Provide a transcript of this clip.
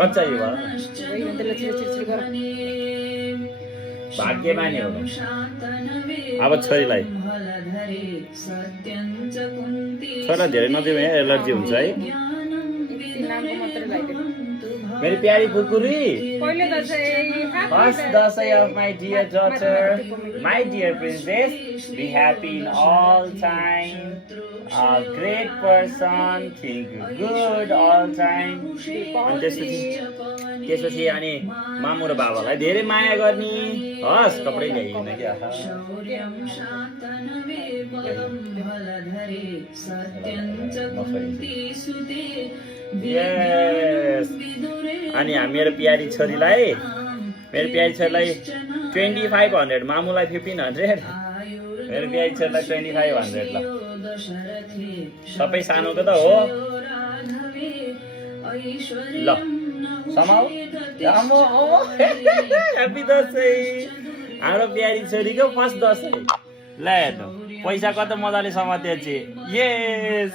कच्चा यो भाग्यमानी हो अब छोरीलाई छोरा धेरै नदिउँ है एलर्जी हुन्छ है मेरो प्यारी कुकुरी first Dashain of my dear daughter, my dear princess, be happy in all time, a great person, think good all time. त्यसपछि अनि मामु र बाबालाई धेरै माया गर्ने हस् कपडै ल्याइदिन क्या यस अनि मेरो प्यारी छोरीलाई 2500 मामुलाई 1500 मेरो प्यारी छोरीलाई 2500 ल सबै सानोको त हो ल समाउ ह्याप्पी दशैं हाम्रो प्यारी छोरीको फर्स्ट दशैं ल हेर्नु पैसा कति मजाले समातेछ यस